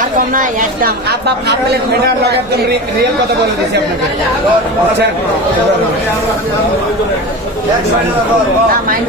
আর কম নাই mind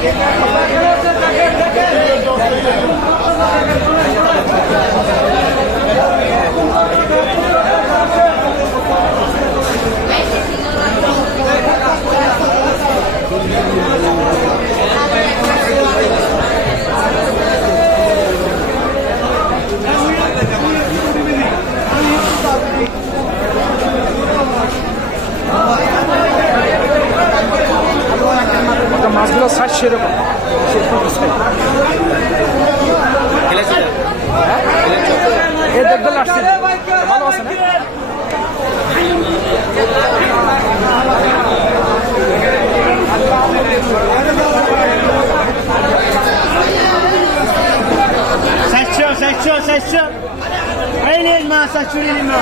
¡Vamos! দিয়ে ফেলবে ওটা মাছগুলোর সাইজ সেরকম সেরকম size। হ্যাঁ? এই দেখবেন আসছে ভালো আছে না Saçıyor, saçıyor, saçıyor. Aynı elma, saçıyor elma.